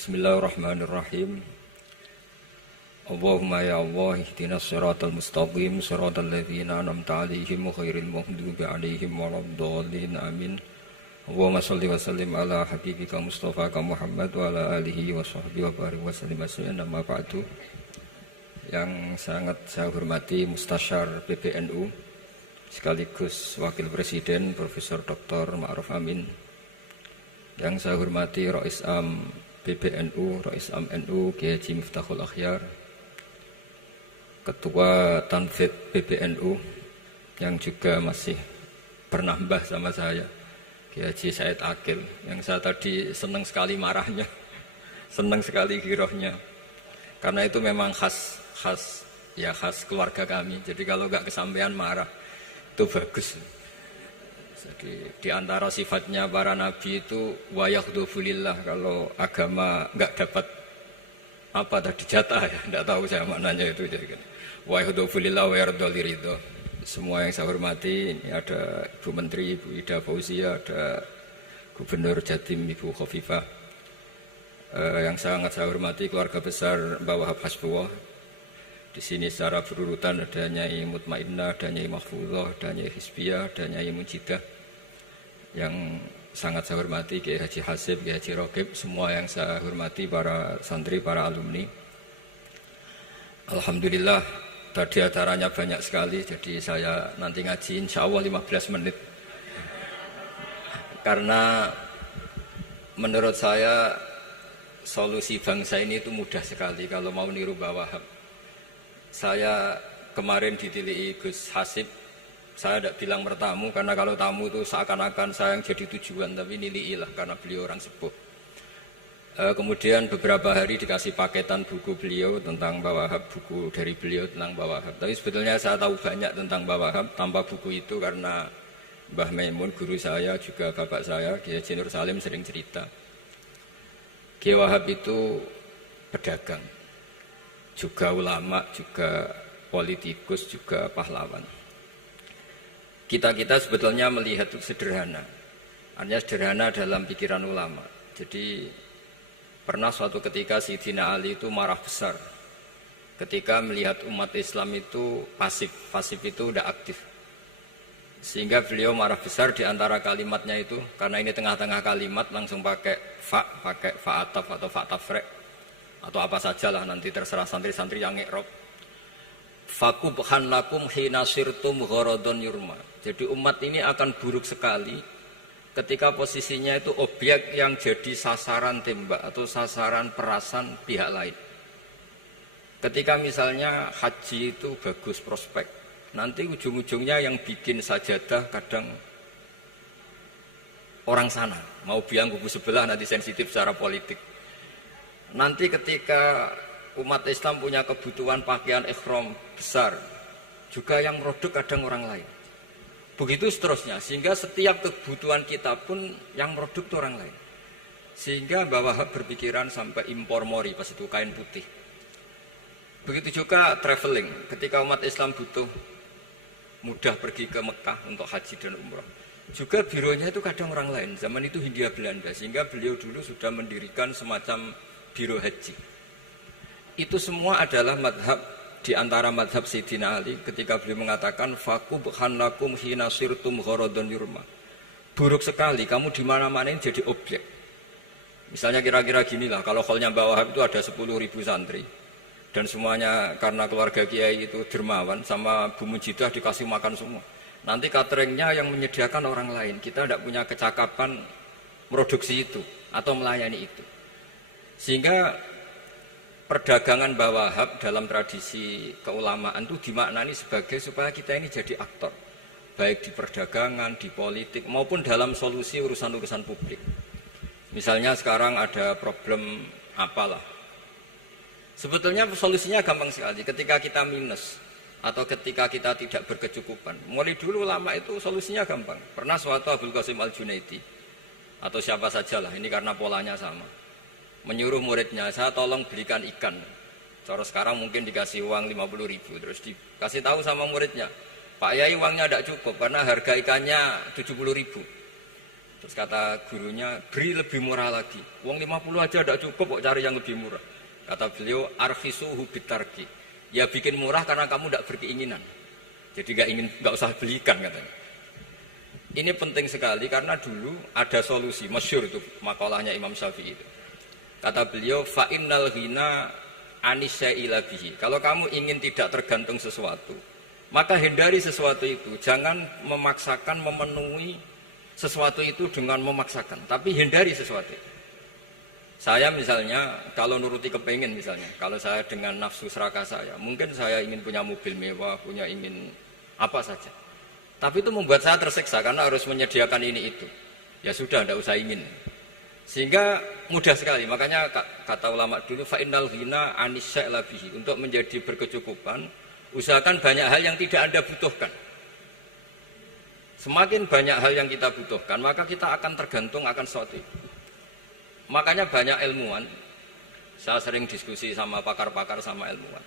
Bismillahirrahmanirrahim. Allahumma ya Allah ihdinas siratal mustaqim siratal ladzina an'amta 'alaihim ghairil maghdubi 'alaihim waladdallin amin. Allahumma shalli wa sallim ala habibika Mustafa Muhammad wa ala alihi wa sahbihi wa barik wa sallim asliyan amma ba'du. Yang sangat saya hormati Mustasyar PBNU sekaligus Wakil Presiden Profesor Dr. Ma'ruf Amin. Yang saya hormati Rais Am PBNU, Rais Am NU, Kiai Haji Miftahul Akhyar, Ketua Tanfid PBNU yang juga masih pernah mbah sama saya, Kiai Haji Said Akil, yang saya tadi senang sekali marahnya, senang sekali girohnya, karena itu memang khas keluarga kami. Jadi kalau nggak kesampaian marah itu bagus. Jadi di antara sifatnya para nabi itu wayakhdufulillah, kalau agama enggak dapat apa tadi jatah ya, enggak tahu saya maknanya itu. Jadi kan wayakhdufulillah wa yardoliridho. Semua yang saya hormati, ini ada Ibu Menteri Ibu Ida Fauzia, ada Gubernur Jatim Ibu Khofifah, yang sangat saya hormati keluarga besar Mbah Wahab Hasbullah. Di sini secara berurutan ada Nyai Mutmainnah, ada Nyai Mahfuzah, ada Nyai Hizbiyah, ada Nyai Mujidah. Yang sangat saya hormati Kiai Haji Hasib, Kiai Haji Rokib, semua yang saya hormati para santri, para alumni. Alhamdulillah tadi acaranya banyak sekali, jadi saya nanti ngaji insya Allah 15 menit. Karena menurut saya solusi bangsa ini itu mudah sekali kalau mau niru Mbah Wahab. Saya kemarin ditilihi Gus Hasib, saya tidak bilang bertamu karena kalau tamu itu seakan-akan saya yang jadi tujuan, tapi niliilah karena beliau orang sepuh. Kemudian beberapa hari dikasih paketan buku beliau tentang Mbah Wahab, buku dari beliau tentang Mbah Wahab. Tapi sebetulnya saya tahu banyak tentang Mbah Wahab tanpa buku itu karena Mbah Maimun, guru saya, juga bapak saya, Kiai Haji Nur Salim sering cerita. Kiai Wahab itu pedagang, juga ulama, juga politikus, juga pahlawan. Kita sebetulnya melihat itu sederhana, artinya sederhana dalam pikiran ulama. Jadi pernah suatu ketika Sayyidina Ali itu marah besar ketika melihat umat Islam itu pasif itu tidak aktif, sehingga beliau marah besar. Di antara kalimatnya itu, karena ini tengah-tengah kalimat langsung pakai fa'ataf atau fa'tafrek atau apa sajalah, nanti terserah santri-santri yang iqrob. Fakubhan lakum hina sirtum gharadun yurma. Jadi umat ini akan buruk sekali ketika posisinya itu objek yang jadi sasaran tembak atau sasaran perasan pihak lain. Ketika misalnya haji itu bagus prospek, nanti ujung-ujungnya yang bikin sajadah kadang orang sana, mau biang kubu sebelah, nanti sensitif secara politik. Nanti ketika umat Islam punya kebutuhan pakaian ihram besar, juga yang produk kadang orang lain. Begitu seterusnya, sehingga setiap kebutuhan kita pun yang produk itu orang lain. Sehingga Mbah Wahab berpikiran sampai impor mori, pas itu kain putih. Begitu juga traveling, ketika umat Islam butuh mudah pergi ke Mekah untuk haji dan umrah, juga bironya itu kadang orang lain. Zaman itu Hindia Belanda, sehingga beliau dulu sudah mendirikan semacam biro haji. Itu semua adalah madhab, di antara madhab Sayyidina Ali ketika beliau mengatakan fakubhan lakum hina sirtum gharadun yurma. Buruk sekali kamu di mana-mana ini jadi objek. Misalnya kira-kira ginilah, kalau hallnya Mbah Wahab itu ada 10.000 santri dan semuanya karena keluarga kiai itu dermawan, sama Bu Mujidah dikasih makan semua. Nanti cateringnya yang menyediakan orang lain, kita tidak punya kecakapan produksi itu atau melayani itu. Sehingga perdagangan Mbah Wahab dalam tradisi keulamaan itu dimaknani sebagai supaya kita ini jadi aktor, baik di perdagangan, di politik, maupun dalam solusi urusan-urusan publik. Misalnya sekarang ada problem apalah, sebetulnya solusinya gampang sekali. Ketika kita minus atau ketika kita tidak berkecukupan, mulai dulu ulama itu solusinya gampang. Pernah suatu Abdul Qasim Al-Junaidi atau siapa sajalah, ini karena polanya sama, menyuruh muridnya, saya tolong belikan ikan. Cara sekarang mungkin dikasih uang 50.000, terus dikasih tahu sama muridnya, Pak Yai uangnya tidak cukup karena harga ikannya 70.000. Terus kata gurunya, beri lebih murah lagi. Uang 50 aja tidak cukup kok cari yang lebih murah. Kata beliau, arkhisuhu bitarki. Ya bikin murah karena kamu tidak berkeinginan. Jadi nggak usah belikan katanya. Ini penting sekali karena dulu ada solusi, masyhur itu makalahnya Imam Syafi'i itu. Kata beliau, fa innal ghina anisyaila bihi. Kalau kamu ingin tidak tergantung sesuatu, maka hindari sesuatu itu. Jangan memaksakan memenuhi sesuatu itu dengan memaksakan, tapi hindari sesuatu itu. Saya misalnya kalau nuruti kepengin misalnya, kalau saya dengan nafsu serakah saya, mungkin saya ingin punya mobil mewah, ingin apa saja. Tapi itu membuat saya tersiksa karena harus menyediakan ini itu. Ya sudah, tidak usah ingin. Sehingga mudah sekali. Makanya kata ulama dulu, fa innal ghina anisyaila bihi. Untuk menjadi berkecukupan, usahakan banyak hal yang tidak Anda butuhkan. Semakin banyak hal yang kita butuhkan, maka kita akan tergantung akan sesuatu itu. Makanya banyak ilmuwan, saya sering diskusi sama pakar-pakar sama ilmuwan.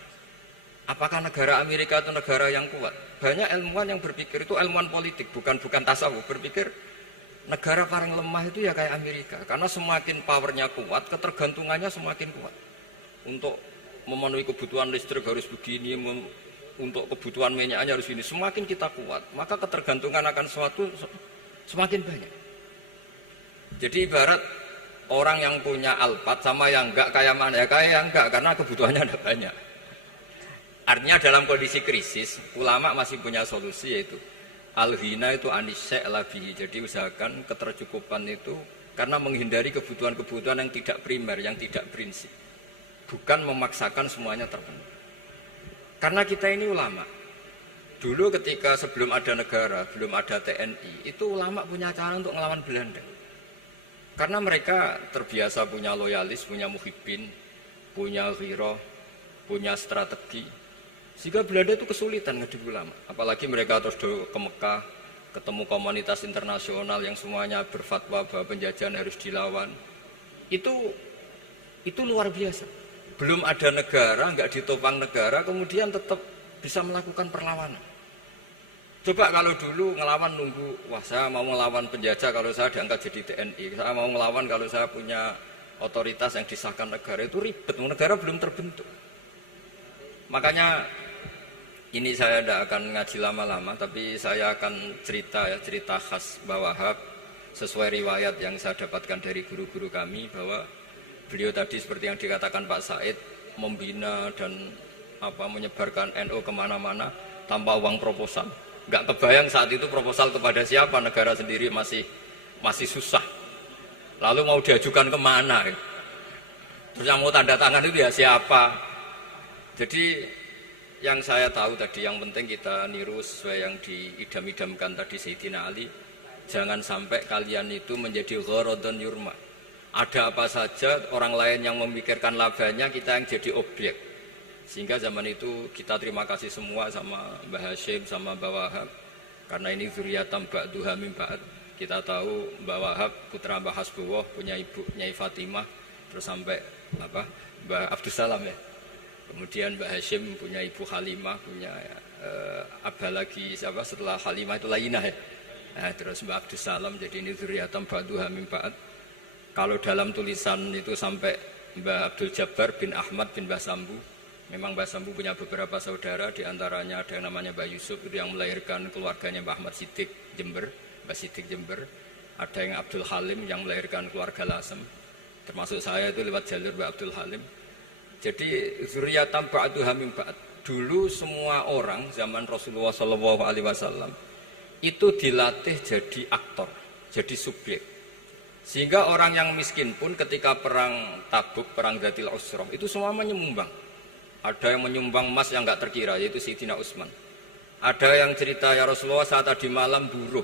Apakah negara Amerika itu negara yang kuat? Banyak ilmuwan yang berpikir itu ilmuwan politik, bukan tasawuf. Berpikir negara paling lemah itu ya kayak Amerika. Karena semakin powernya kuat, ketergantungannya semakin kuat. Untuk memenuhi kebutuhan listrik harus begini, untuk kebutuhan minyaknya harus ini. Semakin kita kuat, maka ketergantungan akan sesuatu semakin banyak. Jadi ibarat orang yang punya Alphard sama yang enggak kayak mana? Ya kayak yang enggak, karena kebutuhannya ada banyak. Artinya dalam kondisi krisis, ulama masih punya solusi, yaitu al-ghina itu anisyaila bihi. Jadi usahakan ketercukupan itu karena menghindari kebutuhan-kebutuhan yang tidak primer, yang tidak prinsip. Bukan memaksakan semuanya terpenuhi. Karena kita ini ulama. Dulu ketika sebelum ada negara, belum ada TNI, itu ulama punya cara untuk melawan Belanda. Karena mereka terbiasa punya loyalis, punya muhibbin, punya ghirah, punya strategi. Sehingga Belanda itu kesulitan ngedidik ulama. Apalagi mereka terus ke Mekah, ketemu komunitas internasional yang semuanya berfatwa bahwa penjajahan harus dilawan. Itu luar biasa. Belum ada negara, nggak ditopang negara, kemudian tetap bisa melakukan perlawanan. Coba kalau dulu ngelawan nunggu, wah saya mau ngelawan penjajah kalau saya diangkat jadi TNI, saya mau ngelawan kalau saya punya otoritas yang disahkan negara, itu ribet, negara belum terbentuk. Makanya ini saya tidak akan ngaji lama-lama, tapi saya akan cerita khas Mbah Wahab sesuai riwayat yang saya dapatkan dari guru-guru kami, bahwa beliau tadi seperti yang dikatakan Pak Said, membina dan menyebarkan NU kemana-mana tanpa uang proposal. Nggak kebayang saat itu proposal kepada siapa, negara sendiri masih susah. Lalu mau diajukan kemana? Terus yang mau tanda tangan itu ya siapa? Jadi yang saya tahu tadi, yang penting kita niru sesuai yang diidam-idamkan tadi Sayyidina Ali. Jangan sampai kalian itu menjadi gharadun yurma. Ada apa saja orang lain yang memikirkan labanya, kita yang jadi objek. Sehingga zaman itu kita terima kasih semua sama Mbah Hashim, sama Mbah Wahab. Karena ini zuriyatam ba'duha min ba'd. Kita tahu Mbah Wahab putra Mbah Hasbullah, punya ibu Nyai Fatimah, terus sampai Mbah Abdus Salam ya. Kemudian Mbah Hashim punya ibu Halimah, punya abah lagi siapa setelah Halimah itu Lainah ya. Nah, terus Mbah Abdus Salam, jadi ini zuriyatam ba'duha min ba'd. Kalau dalam tulisan itu sampai Mbah Abdul Jabbar bin Ahmad bin Mbah Sambu. Memang Mbah Sambu punya beberapa saudara, diantaranya ada yang namanya Mbah Yusuf, itu yang melahirkan keluarganya Mbah Ahmad Siddiq Jember, Mbah Siddiq Jember. Ada yang Abdul Halim yang melahirkan keluarga Lasem, termasuk saya itu lewat jalur Mbah Abdul Halim. Jadi zuriyatam ba'duha min ba'd. Dulu semua orang zaman Rasulullah SAW itu dilatih jadi aktor, jadi subjek. Sehingga orang yang miskin pun ketika perang Tabuk, perang Dzatil Usra, itu semua menyumbang. Ada yang menyumbang emas yang nggak terkira, yaitu Sayyidina Utsman. Ada yang cerita, ya Rasulullah saat tadi malam buruh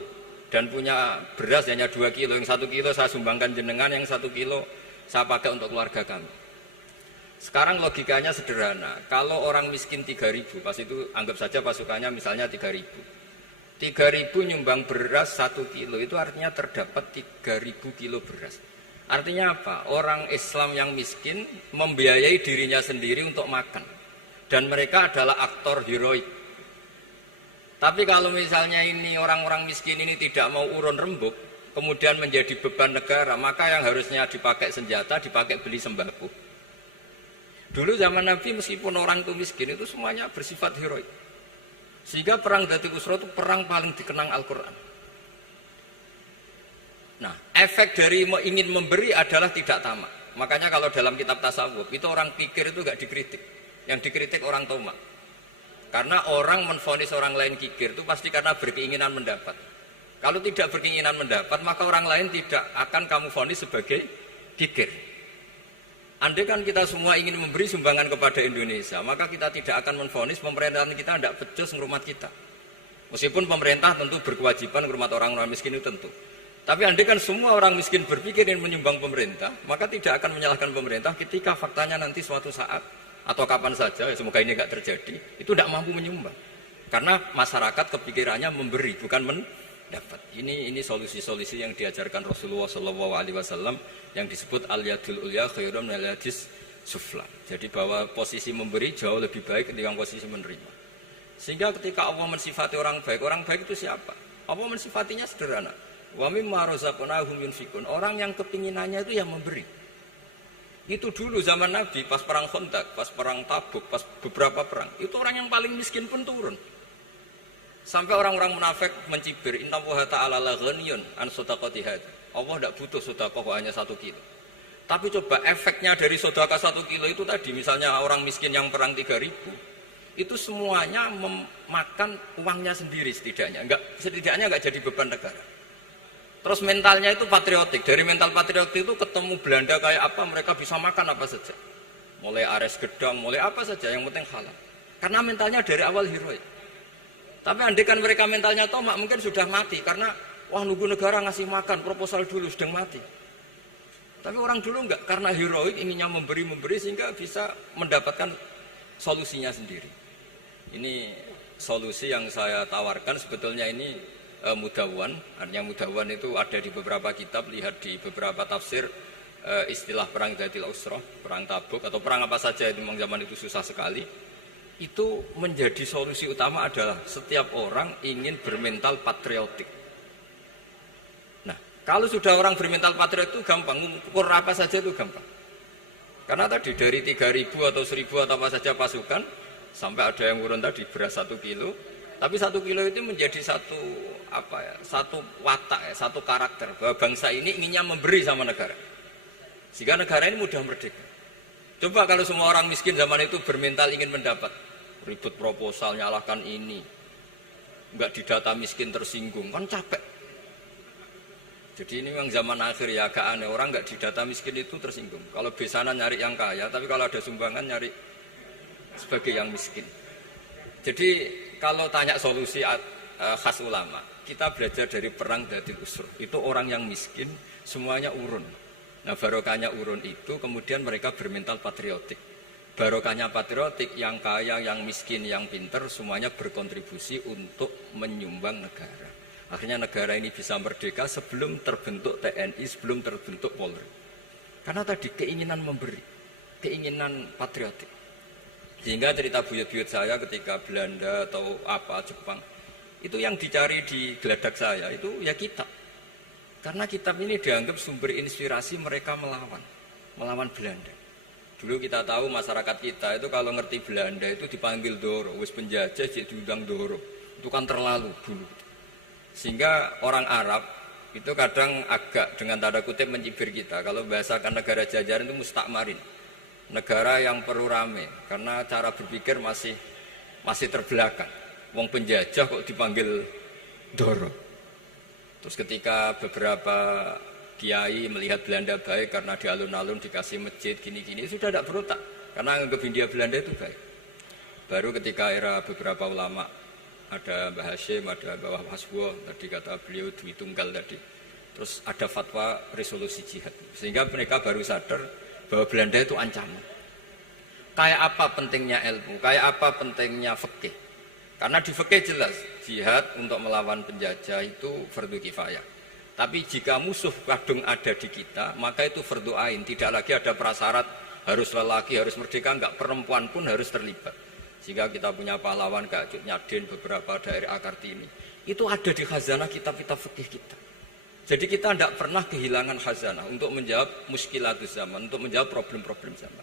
dan punya beras hanya 2 kilo, yang 1 kilo saya sumbangkan jenengan, yang 1 kilo saya pakai untuk keluarga kami. Sekarang logikanya sederhana, kalau orang miskin 3.000, pas itu anggap saja pasukannya misalnya 3.000. 3.000 nyumbang beras 1 kilo, itu artinya terdapat 3.000 kilo beras. Artinya apa? Orang Islam yang miskin membiayai dirinya sendiri untuk makan. Dan mereka adalah aktor heroik. Tapi kalau misalnya ini orang-orang miskin ini tidak mau urun rembuk, kemudian menjadi beban negara, maka yang harusnya dipakai senjata, dipakai beli sembako. Dulu zaman Nabi meskipun orang itu miskin, itu semuanya bersifat heroik. Sehingga perang Dzatul Usra itu perang paling dikenang Al-Quran. Nah, efek dari ingin memberi adalah tidak tamak. Makanya kalau dalam kitab tasawuf, itu orang pikir itu gak dikritik. Yang dikritik orang tomak. Karena orang menvonis orang lain kikir itu pasti karena berkeinginan mendapat. Kalau tidak berkeinginan mendapat, maka orang lain tidak akan kamu vonis sebagai kikir. Andai kan kita semua ingin memberi sumbangan kepada Indonesia, maka kita tidak akan menvonis pemerintahan kita tidak becus ngurmat kita. Meskipun pemerintah tentu berkewajiban ngurmat orang-orang miskin itu tentu. Tapi andai kan semua orang miskin berpikir ingin menyumbang pemerintah, maka tidak akan menyalahkan pemerintah ketika faktanya nanti suatu saat atau kapan saja, semoga ini tidak terjadi, itu tidak mampu menyumbang. Karena masyarakat kepikirannya memberi, bukan mendapat. Ini solusi-solusi yang diajarkan Rasulullah SAW yang disebut al-yadul ulya khairun minal yadis sufla. Jadi bahwa posisi memberi jauh lebih baik ketimbang posisi menerima. Sehingga ketika Allah mensifati orang baik itu siapa? Allah mensifatinya sederhana. Wa mimma razaqnahum yunfikun. Orang yang kepinginannya itu yang memberi. Itu dulu zaman Nabi, pas perang Khandaq, pas perang Tabuk, pas beberapa perang, itu orang yang paling miskin pun turun. Sampai orang-orang munafik mencibir, innallaha ta'ala la ghaniyun an shadaqati hadza. Allah tidak butuh sedekah hanya 1 kilo. Tapi coba efeknya dari sedekah 1 kilo itu tadi, misalnya orang miskin yang perang 3.000, itu semuanya memakan uangnya sendiri setidaknya enggak jadi beban negara. Terus mentalnya itu patriotik. Dari mental patriotik itu ketemu Belanda kayak apa, mereka bisa makan apa saja. Mulai ares gedang, mulai apa saja, yang penting halal. Karena mentalnya dari awal heroik. Tapi andikan mereka mentalnya tomak, mungkin sudah mati. Karena, wah nunggu negara ngasih makan, proposal dulu, sedang mati. Tapi orang dulu enggak, karena heroik inginnya memberi sehingga bisa mendapatkan solusinya sendiri. Ini solusi yang saya tawarkan sebetulnya ini mudawwan. Artinya mudawwan itu ada di beberapa kitab, lihat di beberapa tafsir istilah perang Dzatul Usra, perang Tabuk atau perang apa saja itu memang zaman itu susah sekali. Itu menjadi solusi utama adalah setiap orang ingin bermental patriotik. Nah, kalau sudah orang bermental patriotik itu gampang, ukur apa saja itu gampang. Karena tadi dari 3.000 atau 1.000 atau apa saja pasukan, sampai ada yang urun tadi beras 1 kilo. Tapi 1 kilo itu menjadi satu watak, satu karakter bahwa bangsa ini inginnya memberi sama negara. Sehingga negara ini mudah merdeka. Coba kalau semua orang miskin zaman itu bermental ingin mendapat, ribut proposal, nyalahkan ini, enggak didata miskin tersinggung, kan capek. Jadi ini memang zaman akhir ya agak aneh, orang enggak didata miskin itu tersinggung. Kalau besanan nyari yang kaya, tapi kalau ada sumbangan nyari sebagai yang miskin. Jadi kalau tanya solusi khas ulama, kita belajar dari perang Dzatul Usra. Itu orang yang miskin, semuanya urun. Nah barokahnya urun itu kemudian mereka bermental patriotik. Barokahnya patriotik, yang kaya, yang miskin, yang pinter, semuanya berkontribusi untuk menyumbang negara. Akhirnya negara ini bisa merdeka sebelum terbentuk TNI, sebelum terbentuk Polri. Karena tadi keinginan memberi, keinginan patriotik. Sehingga cerita buyut-buyut saya ketika Belanda atau apa Jepang, itu yang dicari di geladak saya itu ya kitab. Karena kitab ini dianggap sumber inspirasi mereka melawan Belanda. Dulu kita tahu masyarakat kita itu kalau ngerti Belanda itu dipanggil Doro, wis penjajah jadi diundang Doro. Itu kan terlalu dulu. Sehingga orang Arab itu kadang agak dengan tanda kutip mencibir kita. Kalau bahasakan negara jajahan itu mustakmarin. Negara yang perlu rame karena cara berpikir masih terbelakang. Wong penjajah kok dipanggil Doro. Terus ketika beberapa kiai melihat Belanda baik karena di alun-alun dikasih masjid gini-gini, sudah tidak berotak karena anggap Hindia Belanda itu baik. Baru ketika era beberapa ulama, ada Mbah Hashim, ada Mbah Hasbuh, tadi kata beliau Dwi Tunggal tadi. Terus ada fatwa resolusi jihad. Sehingga mereka baru sadar bahwa Belanda itu ancaman. Kayak apa pentingnya ilmu, kayak apa pentingnya fikih. Karena di fikih jelas, jihad untuk melawan penjajah itu fardu kifayah. Tapi jika musuh kadung ada di kita, maka itu fardu ain. Tidak lagi ada prasyarat harus lelaki, harus merdeka, enggak, perempuan pun harus terlibat. Sehingga kita punya pahlawan kayak Cut Nyadin, beberapa daerah Kartini. Itu ada di khazanah kitab-kitab fikih kita. Jadi kita tidak pernah kehilangan khazanah untuk menjawab muskilatus zaman, untuk menjawab problem-problem zaman.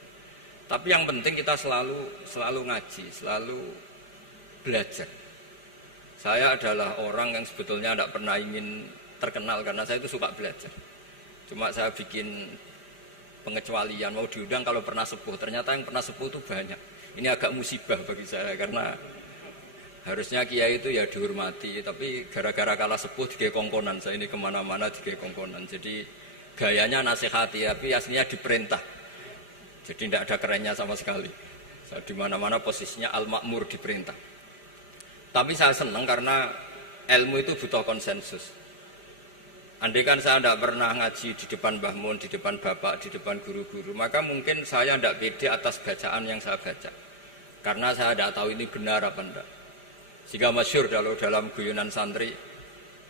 Tapi yang penting kita selalu ngaji, selalu belajar. Saya adalah orang yang sebetulnya tidak pernah ingin terkenal karena saya itu suka belajar. Cuma saya bikin pengecualian, mau diundang kalau pernah sepuh. Ternyata yang pernah sepuh itu banyak. Ini agak musibah bagi saya karena harusnya kiai itu ya dihormati, tapi gara-gara kalah sepuh digawe kongkonan. Saya ini kemana-mana digawe kongkonan. Jadi gayanya nasihati, tapi aslinya diperintah. Jadi tidak ada kerennya sama sekali. Saya di mana-mana posisinya al-makmur, diperintah. Tapi saya senang karena ilmu itu butuh konsensus. Andai kan saya tidak pernah ngaji di depan Mbah Mun, di depan bapak, di depan guru-guru, maka mungkin saya tidak pede atas bacaan yang saya baca. Karena saya tidak tahu ini benar apa tidak. Sehingga masyhur dalam guyonan santri,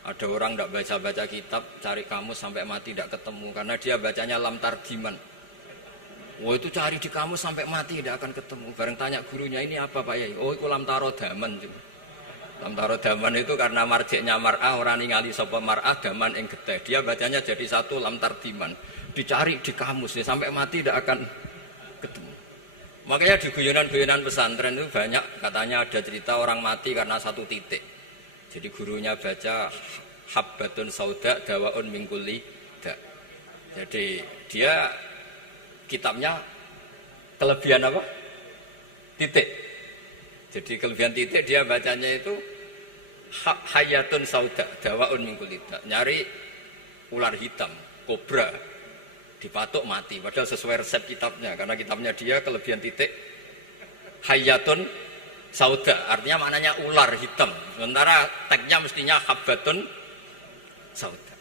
ada orang tidak baca-baca kitab, cari kamus sampai mati tidak ketemu, karena dia bacanya lam targiman. Wah itu cari di kamus sampai mati tidak akan ketemu. Bareng tanya gurunya, ini apa Pak Yai? Oh itu lam tarodaman. Lam tarodaman itu karena marjiknya mar'ah, orang ningali sapa mar'ah daman ing getih. Dia bacanya jadi satu lam targiman. Dicari di kamus ya, sampai mati tidak akan ketemu. Makanya di guyonan-guyonan pesantren itu banyak katanya ada cerita orang mati karena satu titik. Jadi gurunya baca habbatun sauda dawaun min kulli da. Jadi dia kitabnya kelebihan apa? Titik. Jadi kelebihan titik dia bacanya itu hayatun sauda dawaun min kulli da. Nyari ular hitam, kobra, dipatuk mati, padahal sesuai resep kitabnya, karena kitabnya dia kelebihan titik hayatun sauda, artinya maknanya ular hitam, sementara teksnya mestinya habbatun sauda.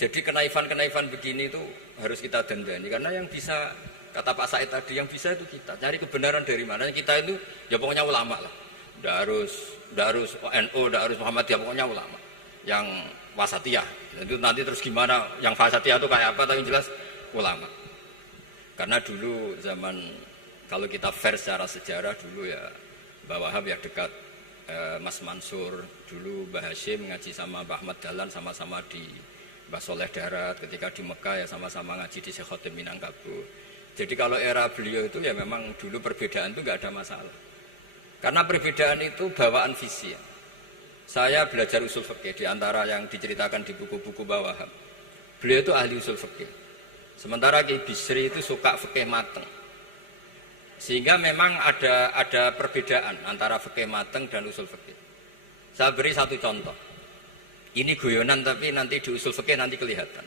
Jadi kenaifan-kenaifan begini itu harus kita dandani, karena yang bisa, kata Pak Said tadi, yang bisa itu kita cari kebenaran dari mana. Kita itu ya pokoknya ulama lah, tidak harus NU, tidak harus Muhammadiyah, pokoknya ulama yang wasatiyah. Itu nanti terus gimana yang wasatiyah itu kayak apa, tapi jelas ulama. Karena dulu zaman, kalau kita fair secara sejarah dulu ya Mbah Wahab ya dekat Mas Mansur, dulu Mbah Hashim ngaji sama Mbah Ahmad Dahlan sama-sama di Mbah Soleh Darat, ketika di Mekah ya sama-sama ngaji di Syekh Khotim Minangkabau. Jadi kalau era beliau itu ya memang dulu perbedaan itu nggak ada masalah, karena perbedaan itu bawaan visi ya. Saya belajar usul fikih di antara yang diceritakan di buku-buku Mbah Wahab, beliau itu ahli usul fikih. Sementara Ki Bisri itu suka fikih mateng. Sehingga memang ada perbedaan antara fikih mateng dan usul fikih. Saya beri satu contoh. Ini guyonan tapi nanti di usul fikih nanti kelihatan.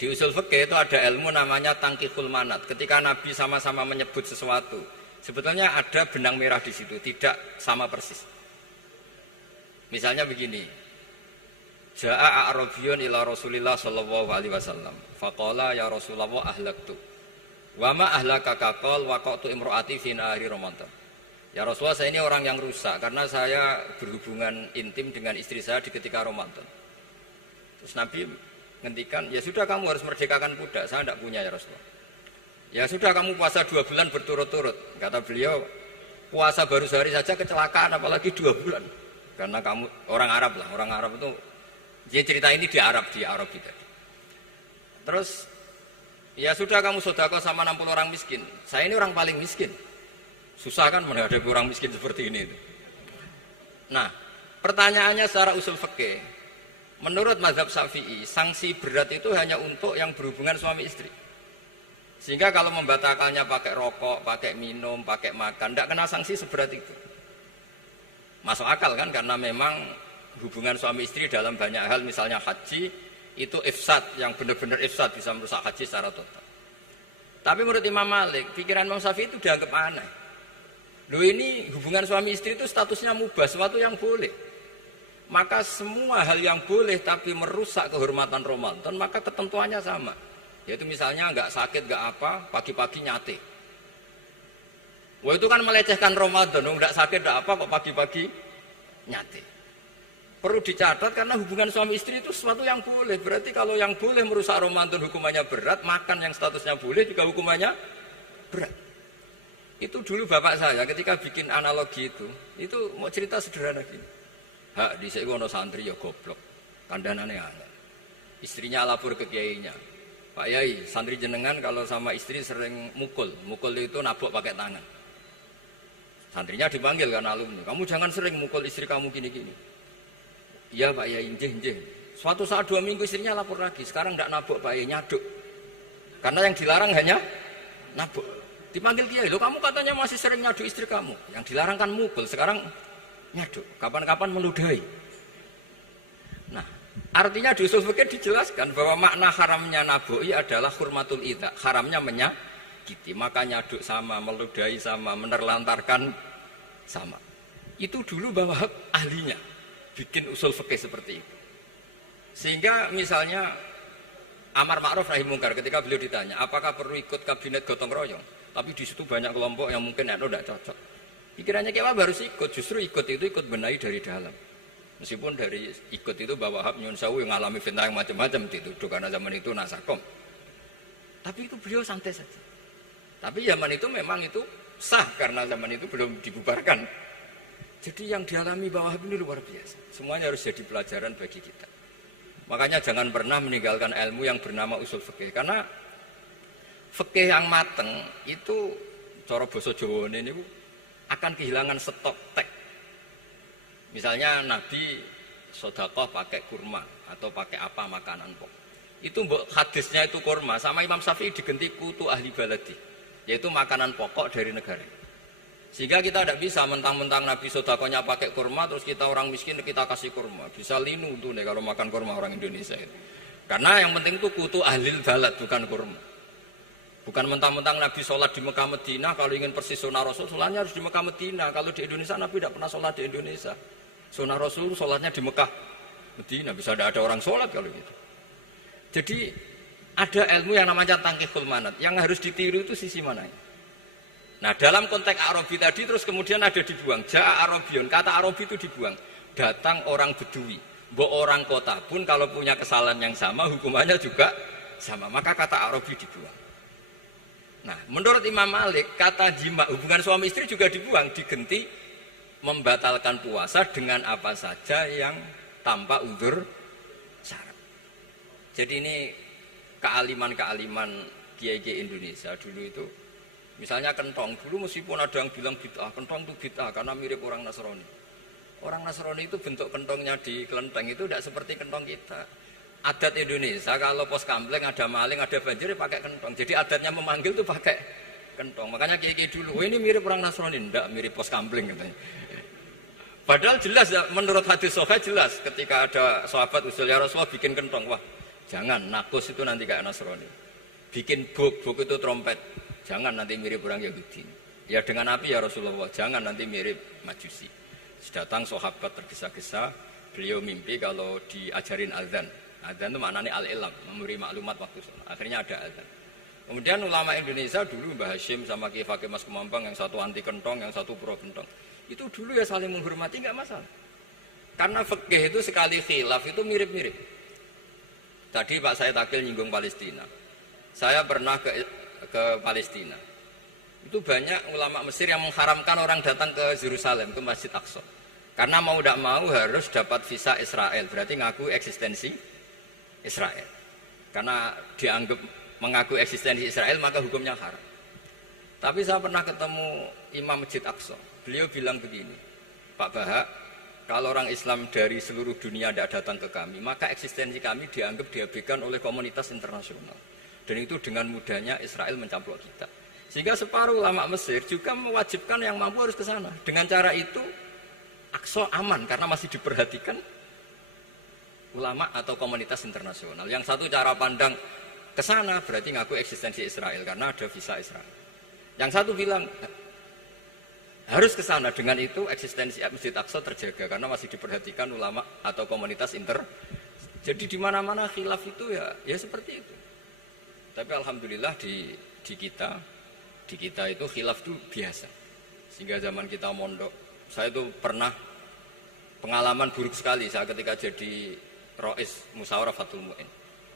Di usul fikih itu ada ilmu namanya tangkihul manat. Ketika Nabi sama-sama menyebut sesuatu, sebetulnya ada benang merah di situ, tidak sama persis. Misalnya begini. Ja'a a'rabiyun ila Rasulillah sallallahu alaihi wasallam. Faqala ya Rasulullah ahlaktu. Wa ma ahlaka qal waqatu imraati fi nahari Ramadan. Ya Rasulullah, saya ini orang yang rusak karena saya berhubungan intim dengan istri saya di ketika Ramadan. Terus Nabi ngendikan, ya sudah kamu harus merdekakan budak, saya tidak punya ya Rasulullah. Ya sudah kamu puasa 2 bulan berturut-turut. Kata beliau, puasa baru sehari saja kecelakaan apalagi 2 bulan. Karena kamu orang Arab lah, orang Arab itu dia cerita ini di Arab kita. Terus ya sudah kamu sedekah sama 60 orang miskin. Saya ini orang paling miskin. Susah kan menghadapi orang miskin seperti ini. Nah, pertanyaannya secara usul fikih. Menurut mazhab Syafi'i, sanksi berat itu hanya untuk yang berhubungan suami istri. Sehingga kalau membatalkannya pakai rokok, pakai minum, pakai makan, tidak kena sanksi seberat itu. Masuk akal kan, karena memang hubungan suami istri dalam banyak hal, misalnya haji, itu ifsad, yang benar-benar ifsad, bisa merusak haji secara total. Tapi menurut Imam Malik, pikiran Imam Syafi'i itu dianggap aneh. Loh ini hubungan suami istri itu statusnya mubah, sesuatu yang boleh. Maka semua hal yang boleh tapi merusak kehormatan Ramadan, maka ketentuannya sama. Yaitu misalnya nggak sakit, nggak apa, pagi-pagi nyate. Wah itu kan melecehkan Ramadan, nggak sakit, nggak apa, kok pagi-pagi nyate. Perlu dicatat karena hubungan suami istri itu sesuatu yang boleh. Berarti kalau yang boleh merusak Ramadan hukumannya berat, makan yang statusnya boleh juga hukumannya berat. Itu dulu bapak saya ketika bikin analogi itu mau cerita sederhana gini. Hak dhisik ono santri ya goblok. Kandhanane aneh. Istrinya lapor ke kiainya, Pak Yai, santri jenengan kalau sama istri sering mukul itu nabok pakai tangan. Santrinya dipanggil kan alumni, kamu jangan sering mukul istri kamu gini-gini. Iya Pak Yai, njeh. Suatu saat 2 minggu istrinya lapor lagi, sekarang tidak nabok Pak Yai, nyaduk. Karena yang dilarang hanya nabok. Dipanggil kiai, lo kamu katanya masih sering nyaduk istri kamu. Yang dilarang kan mukul, sekarang nyaduk. Kapan-kapan meludahi. Nah, artinya di usul fikih dijelaskan bahwa makna haramnya naboi adalah hurmatul idza, haramnya menyakiti. Maka nyaduk sama, meludahi sama, menerlantarkan sama. Itu dulu bahwa ahlinya bikin usul fikih seperti itu. Sehingga misalnya Amar Ma'ruf Nahi Mungkar ketika beliau ditanya, apakah perlu ikut kabinet gotong royong? Tapi di situ banyak kelompok yang mungkin tidak cocok. Pikirannya Kiai Wahab harus ikut, justru ikut benahi dari dalam. Meskipun dari ikut itu bahwa Wahab Nyun Sewu yang mengalami fitnah yang macam-macam dituduh karena zaman itu nasakom. Tapi itu beliau santai saja. Tapi zaman itu memang itu sah karena zaman itu belum dibubarkan. Jadi yang dialami bahwa Wahab ini luar biasa. Semuanya harus jadi pelajaran bagi kita. Makanya jangan pernah meninggalkan ilmu yang bernama usul fikih, karena fikih yang mateng itu cara basa Jawa ini akan kehilangan stok teks. Misalnya Nabi sedekah pakai kurma atau pakai apa makanan pokok. Itu hadisnya itu kurma, sama Imam Syafi'i diganti kutu ahli baladi, yaitu makanan pokok dari negara. Sehingga kita tidak bisa mentang-mentang Nabi sedekahnya pakai kurma terus kita orang miskin kita kasih kurma. Bisa linu tuh nih kalau makan kurma orang Indonesia itu. Karena yang penting itu kutu ahli balad bukan kurma. Bukan mentang-mentang Nabi sholat di Mekah Medina, kalau ingin persis sunnah Rasul, sholatnya harus di Mekah Medina. Kalau di Indonesia, Nabi tidak pernah sholat di Indonesia. Sunnah Rasul sholatnya di Mekah Medina, bisa ada orang sholat kalau gitu. Jadi ada ilmu yang namanya tangkihul manat, yang harus ditiru itu sisi mananya. Nah dalam konteks Arabi tadi terus kemudian ada dibuang, Ja'a Arabion, kata Arabi itu dibuang. Datang orang Bedui, orang kota pun kalau punya kesalahan yang sama, hukumannya juga sama, maka kata Arabi dibuang. Nah, menurut Imam Malik, kata jima, hubungan suami istri juga dibuang, diganti membatalkan puasa dengan apa saja yang tanpa udzur syarat. Jadi ini kealiman-kealiman kiai-kiai Indonesia dulu itu, misalnya kentong, dulu meskipun ada yang bilang bid'ah, kentong itu bid'ah karena mirip orang Nasrani. Orang Nasrani itu bentuk kentongnya di kelenteng itu tidak seperti kentong kita. Adat Indonesia kalau pos kampleng ada maling ada banjir pakai kentong. Jadi adatnya memanggil tuh pakai kentong. Makanya kiai-kiai dulu, ini mirip orang Nasrani, enggak mirip pos kampleng katanya. Padahal jelas menurut hadis sahih jelas ketika ada sahabat usul ya Rasulullah bikin kentong, wah jangan nakus itu nanti kayak Nasrani. Bikin bok itu trompet, jangan nanti mirip orang Yahudi. Ya dengan api ya Rasulullah, jangan nanti mirip Majusi. Datang sahabat tergesa-gesa, beliau mimpi kalau diajarin azan. Azan itu maknanya al-ilam, memberi maklumat waktu sholat. Akhirnya ada azan. Kemudian ulama Indonesia dulu Mbah Hashim sama Kiai Fakih Mas Kemampang, yang satu anti kentong, yang satu pro kentong. Itu dulu ya saling menghormati, nggak masalah. Karena fikih itu sekali khilaf itu mirip-mirip. Tadi Pak Said Akil nyinggung Palestina. Saya pernah ke Palestina. Itu banyak ulama Mesir yang mengharamkan orang datang ke Yerusalem, ke Masjid Aqsa. Karena mau tidak mau harus dapat visa Israel, berarti ngaku eksistensi Israel. Karena dianggap mengaku eksistensi Israel maka hukumnya haram. Tapi saya pernah ketemu Imam Masjid Aqsa. Beliau bilang begini, Pak Bahak, kalau orang Islam dari seluruh dunia tidak datang ke kami, maka eksistensi kami dianggap diabaikan oleh komunitas internasional. Dan itu dengan mudahnya Israel mencaplok kita. Sehingga separuh ulama Mesir juga mewajibkan yang mampu harus ke sana. Dengan cara itu Aqsa aman karena masih diperhatikan ulama atau komunitas internasional. Yang satu cara pandang ke sana berarti ngaku eksistensi Israel karena ada visa Israel. Yang satu bilang harus ke sana, dengan itu eksistensi Masjid Aqsa terjaga karena masih diperhatikan ulama atau komunitas Jadi di mana-mana khilaf itu ya seperti itu. Tapi alhamdulillah di kita itu khilaf itu biasa. Sehingga zaman kita mondok, saya itu pernah pengalaman buruk sekali saya ketika jadi Rois Musyawarah Fathul Mu'in.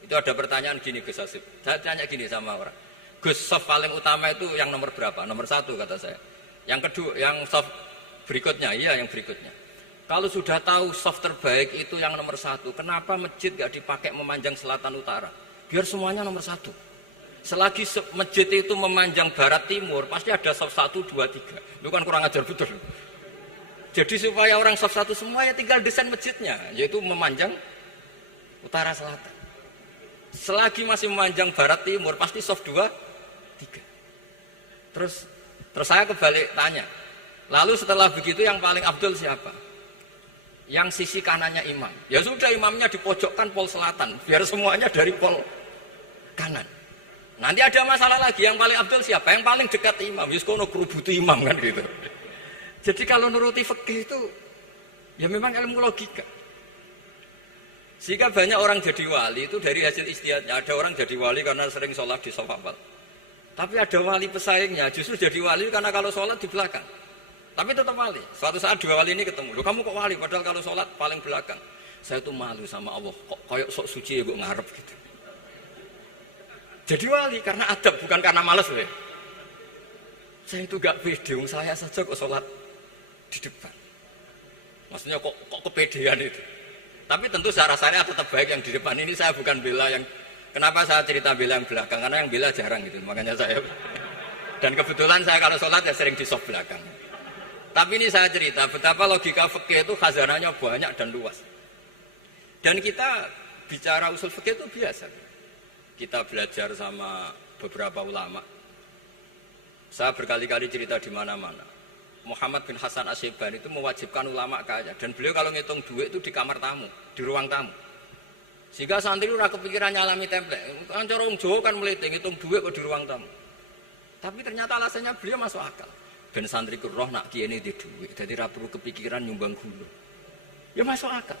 Itu ada pertanyaan gini Gus Hasib. Saya tanya gini sama orang, Gus, soft paling utama itu yang nomor berapa? Nomor 1 kata saya. Yang kedua, yang soft berikutnya, iya yang berikutnya. Kalau sudah tahu soft terbaik itu yang nomor satu, kenapa masjid gak dipakai memanjang selatan utara? Biar semuanya nomor satu. Selagi masjid itu memanjang barat timur, pasti ada soft 1, 2, 3. Itu kan kurang ajar betul. Jadi supaya orang soft 1 semua ya tinggal desain masjidnya, yaitu memanjang utara selatan. Selagi masih memanjang barat timur, pasti soft 2, 3. Terus saya kebalik tanya, lalu setelah begitu yang paling abdul siapa? Yang sisi kanannya imam. Ya sudah, imamnya dipojokkan pol selatan, biar semuanya dari pol kanan. Nanti ada masalah lagi, yang paling abdul siapa? Yang paling dekat imam. Yuskono kerubuti imam kan gitu. Jadi kalau nuruti fikih itu ya memang ilmu logika. Sehingga banyak orang jadi wali itu dari hasil ijtihadnya. Ada orang jadi wali karena sering sholat di shaf awal. Tapi ada wali pesaingnya justru jadi wali karena kalau sholat di belakang. Tapi tetap wali. Suatu saat dua wali ini ketemu. Loh, kamu kok wali? Padahal kalau sholat paling belakang. Saya tuh malu sama Allah. Kok kayak sok suci ya kok ngarep gitu. Jadi wali karena adab, bukan karena malas ya. Saya itu gak pede. Saya saja kok sholat di depan. Maksudnya kok kepedean itu. Tapi tentu secara syariat tetap baik yang di depan. Ini saya bukan bela yang. Kenapa saya cerita bela yang belakang? Karena yang bela jarang gitu. Makanya saya. Dan kebetulan saya kalau sholat ya sering di soft belakang. Tapi ini saya cerita betapa logika fikih itu khazanahnya banyak dan luas. Dan kita bicara usul fikih itu biasa. Kita belajar sama beberapa ulama. Saya berkali-kali cerita di mana-mana. Muhammad bin Hasan Asy-Syaibani itu mewajibkan ulama kaya. Dan beliau kalau ngitung duit itu di kamar tamu, di ruang tamu. Sehingga santri ora kepikiran nyalami template. Kan cara wong Jawa kan mlete ngitung duit kok di ruang tamu. Tapi ternyata alasannya beliau masuk akal. Ben santri ku roh nak kiye di duit, jadi ra perlu kepikiran nyumbang gula. Ya masuk akal.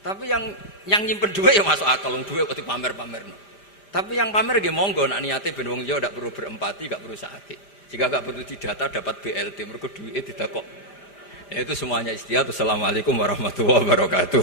Tapi yang nyimpen duit ya masuk akal, wong duit kok dipamer-pamerno. Tapi yang pamer nggih monggo nak niate ben wong liya ndak perlu berempati, ndak perlu sakit. Jika nggak perlu didata dapat BLT, mergo duit didakok. Ya itu semuanya istihad. Assalamualaikum warahmatullahi wabarakatuh.